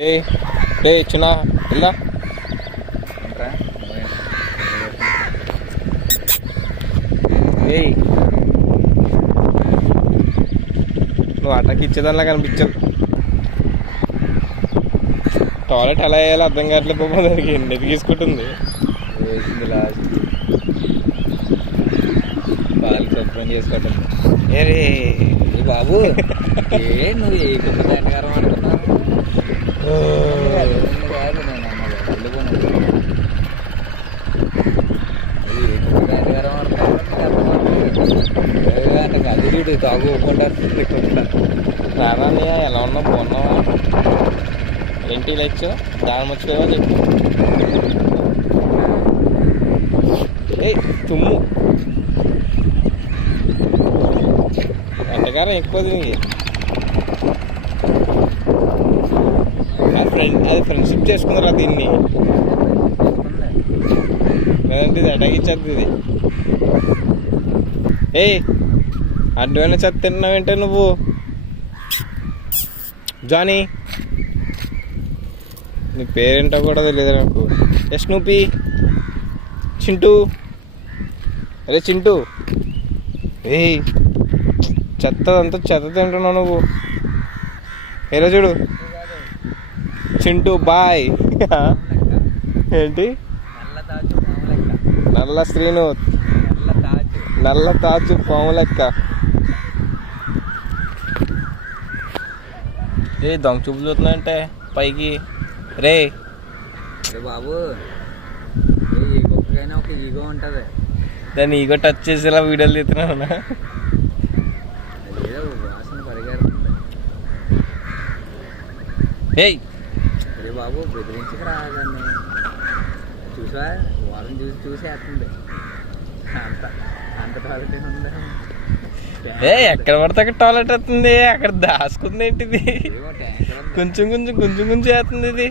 ఏ రే చిన్న ఇలా ఏయ్ నువ్వు అటకి ఇచ్చేదానిలా కనిపించదు. టాయిలెట్ ఎలా వేయాలో అర్థం కావట్లేదు బాబు. దానికి ఎన్ని తీసుకుంటుంది వేసింది లాస్ట్ పాలు శుభ్రం చేసుకోవటం. ఏ రే ఏ బాబు ఏ నువ్వు ఏ కుక్క దండకారం అనుకున్నావు? కాదు నేను అన్నది వెళ్ళిపోయినా ఏ కుక్క దండకారం అంటే అది చూడు తాగు ఒప్పుకుంటారు. రానా ఎలా ఉన్నావు? బాగున్నావా? ఏంటి లెచ్చు దాని మర్చిపోయావా చెప్పు. ఏ తుమ్ము ఎంతకాలం ఎక్కువ దీనికి. అది ఫ్రెండ్షిప్ చేసుకుందరా దీన్ని, లేదంటే ఇది అటాగిచ్చేది ఇది. ఏయ్ అడ్డమైన చెత్త తిన్నావేంటే నువ్వు జానీ? నీ పేరేంటో కూడా తెలియదు నాకు. స్నూపీ, చింటూ. అరే చింటూ, ఏయ్ చెత్తదంతా చెత్త తింటున్నావు నువ్వు. ఏరా చూడు చింటూ బాయ్. ఏంటి నల్ల శ్రీను, నల్ల తాజు పాము లెక్క. ఏ దొంగ చూపులు చూస్తున్నాయంటే పైకి. రే బాబు ఏ కుక్కకైనా ఒక ఈగో ఉంటుంది. దాన్ని ఈగో టచ్ చేసి ఇలా వీడియోలు తీస్తున్నాను. అదేదో వాసన పరిగెడుతుంది. ఏయ్ అరే బాబు బెదిరించక రాదండి. చూసా వారం చూసి వేస్తుంది. అంత అంత టాయిలెట్ ఉందా? ఏ ఎక్కడ పడితే అక్కడ టాయిలెట్ వస్తుంది. అక్కడ దాసుకుంది ఏంటిది? ఏమో ట్యాంకర్ కొంచెం కొంచెం వేస్తుంది ఇది.